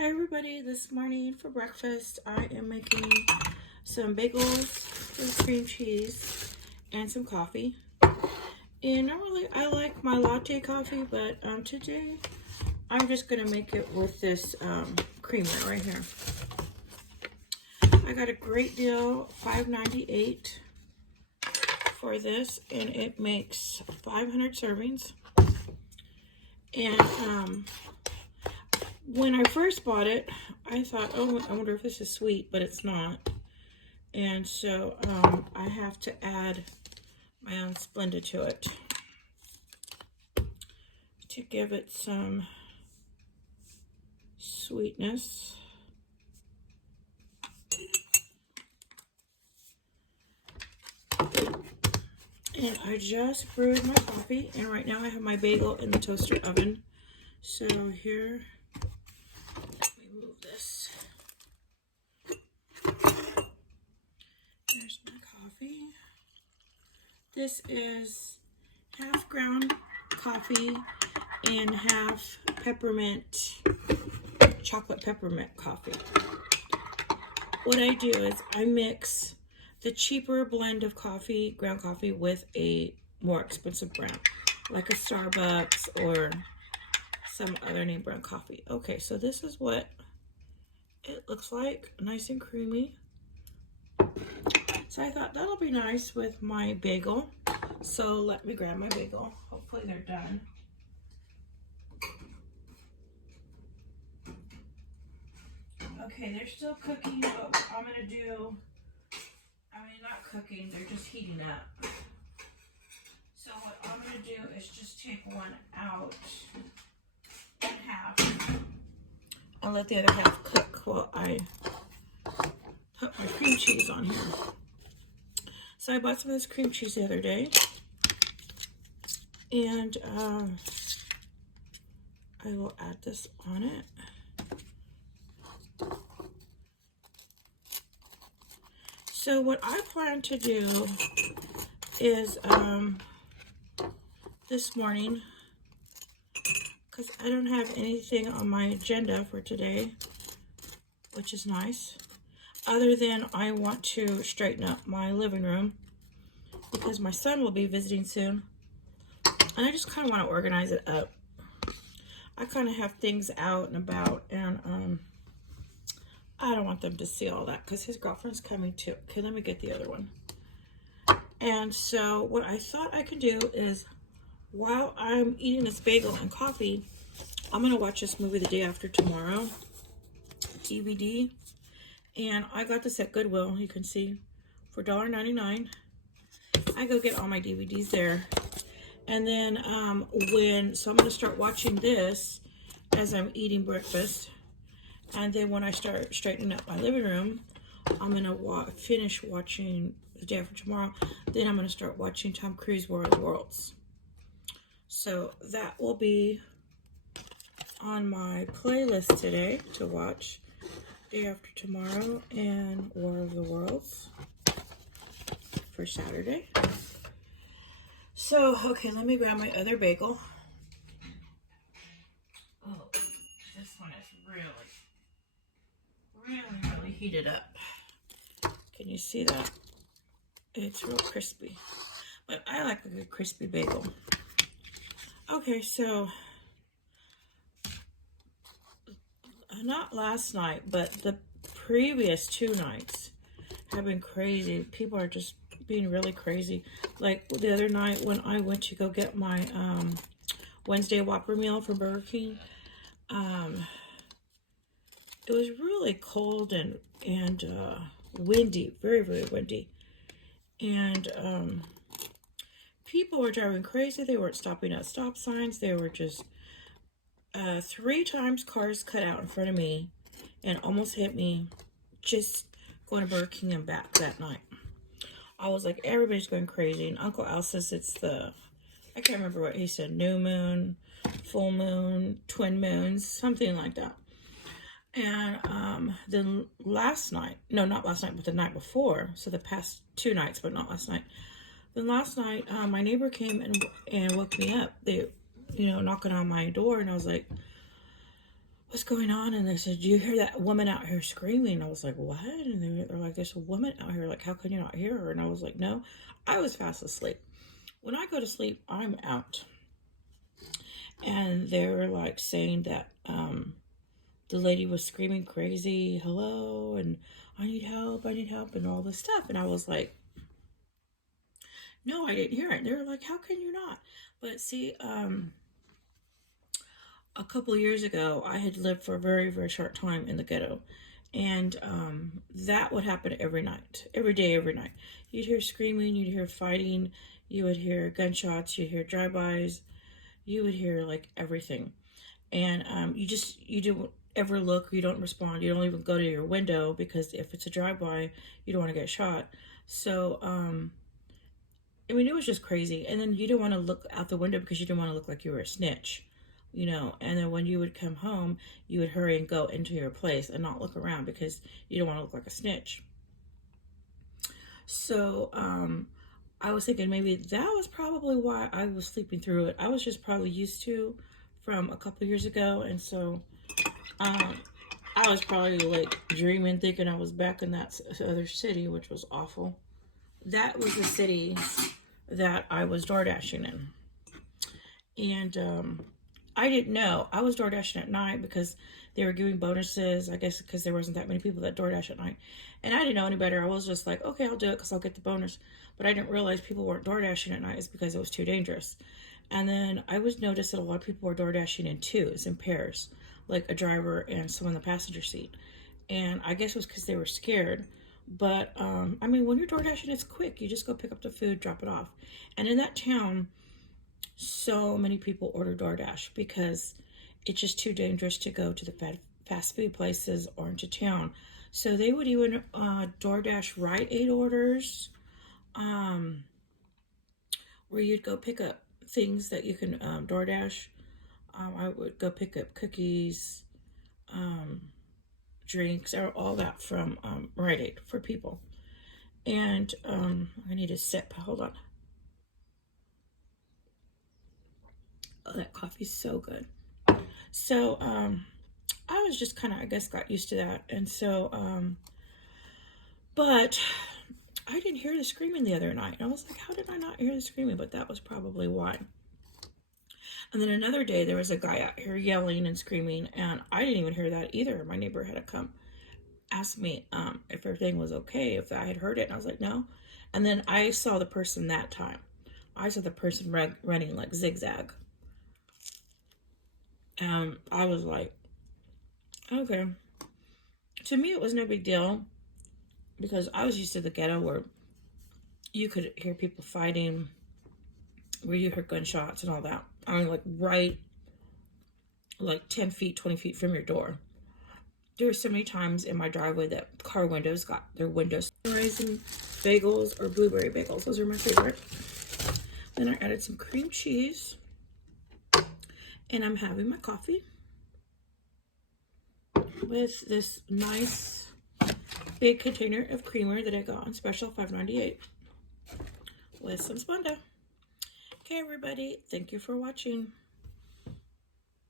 Hi everybody, this morning for breakfast I am making some bagels with cream cheese and some coffee. And normally I like my latte coffee, but today I'm just going to make it with this creamer right here. I got a great deal, $5.98 for this, and it makes 500 servings. And when I first bought it, I thought, oh, I wonder if this is sweet, but it's not. And so I have to add my own Splenda to it to give it some sweetness. And I just brewed my coffee, and right now I have my bagel in the toaster oven. So here, let me move this. There's my coffee. This is half ground coffee and half peppermint, chocolate peppermint coffee. What I do is I mix the cheaper blend of coffee, ground coffee, with a more expensive brand, like a Starbucks or some other name brand coffee. Okay, so this is what it looks like, nice and creamy. So I thought that'll be nice with my bagel. So let me grab my bagel. Hopefully they're done. Okay, they're still cooking, but what I'm gonna do, not cooking, they're just heating up. So what I'm gonna do is just take one out in half and let the other half cook while I put my cream cheese on here. So I bought some of this cream cheese the other day, and I will add this on it. So what I plan to do is this morning, because I don't have anything on my agenda for today, which is nice, other than I want to straighten up my living room because my son will be visiting soon, and I just kind of want to organize it up. I kind of have things out and about, and I don't want them to see all that because his girlfriend's coming too. Okay, let me get the other one. And so what I thought I could do is, while I'm eating this bagel and coffee, I'm going to watch this movie The Day After Tomorrow DVD. And I got this at Goodwill, you can see, for $1.99. I go get all my DVDs there. And then so I'm going to start watching this as I'm eating breakfast. And then when I start straightening up my living room, I'm going to finish watching The Day After Tomorrow. Then I'm going to start watching Tom Cruise War of the Worlds. So that will be on my playlist today to watch. Day After Tomorrow and War of the Worlds for Saturday. So, okay, let me grab my other bagel. Oh, this one is really heated up. Can you see that? It's real crispy. But I like a good crispy bagel. Okay, so not last night, but the previous 2 nights have been crazy. People are just being really crazy. Like the other night when I went to go get my Wednesday Whopper meal from Burger King, it was really cold and windy, very windy. And people were driving crazy. They weren't stopping at stop signs. They were just 3 times cars cut out in front of me and almost hit me just going to Burger King and back that night. I was like, everybody's going crazy. And Uncle Al says it's I can't remember what he said, new moon, full moon, twin moons, something like that. And then last night, no, not last night, but the night before, so the past 2 nights, but not last night. Then last night, my neighbor came and woke me up. They, knocking on my door, and I was like, what's going on? And they said, do you hear that woman out here screaming? I was like, what? And they're like, there's a woman out here. Like, how can you not hear her? And I was like, no, I was fast asleep. When I go to sleep, I'm out. And they were like saying that the lady was screaming crazy, hello, and I need help, and all this stuff. And I was like, no, I didn't hear it. They were like, how can you not? But see, a couple of years ago, I had lived for a very, very short time in the ghetto. And that would happen every night, every day, every night. You'd hear screaming, you'd hear fighting, you would hear gunshots, you'd hear drive-bys, you would hear like everything. And you don't ever look, you don't respond, you don't even go to your window because if it's a drive-by, you don't want to get shot. So, I mean, it was just crazy. And then you didn't want to look out the window because you didn't want to look like you were a snitch, you know. And then when you would come home, you would hurry and go into your place and not look around because you don't want to look like a snitch. So, I was thinking maybe that was probably why I was sleeping through it. I was just probably used to from a couple years ago. And so, I was probably like dreaming, thinking I was back in that other city, which was awful. That was the city that I was door dashing in. And I didn't know. I was door dashing at night because they were giving bonuses, I guess because there wasn't that many people that door dash at night. And I didn't know any better. I was just like, okay, I'll do it because I'll get the bonus. But I didn't realize people weren't door dashing at night is because it was too dangerous. And then I was noticed that a lot of people were door dashing in twos, in pairs, like a driver and someone in the passenger seat. And I guess it was because they were scared. But, I mean, when you're door dashing, it's quick. You just go pick up the food, drop it off. And in that town, so many people order DoorDash because it's just too dangerous to go to the fast food places or into town. So they would even DoorDash Rite Aid orders, where you'd go pick up things that you can DoorDash. I would go pick up cookies, drinks, or all that from Rite Aid for people. And I need a sip. Hold on. Oh, that coffee's so good. So I was just kind of, I guess, got used to that. And so, but I didn't hear the screaming the other night. And I was like, how did I not hear the screaming? But that was probably why. And then another day, there was a guy out here yelling and screaming, and I didn't even hear that either. My neighbor had to come ask me if everything was okay, if I had heard it. And I was like, no. And then I saw the person that time. I saw the person running like zigzag. And I was like, okay. To me, it was no big deal because I was used to the ghetto where you could hear people fighting, where you heard gunshots and all that. I mean, like right, like 10 feet, 20 feet from your door. There were so many times in my driveway that car windows got their windows. Raisin bagels or blueberry bagels. Those are my favorite. Then I added some cream cheese. And I'm having my coffee with this nice big container of creamer that I got on special, $5.98, with some Splenda. Okay, everybody, thank you for watching.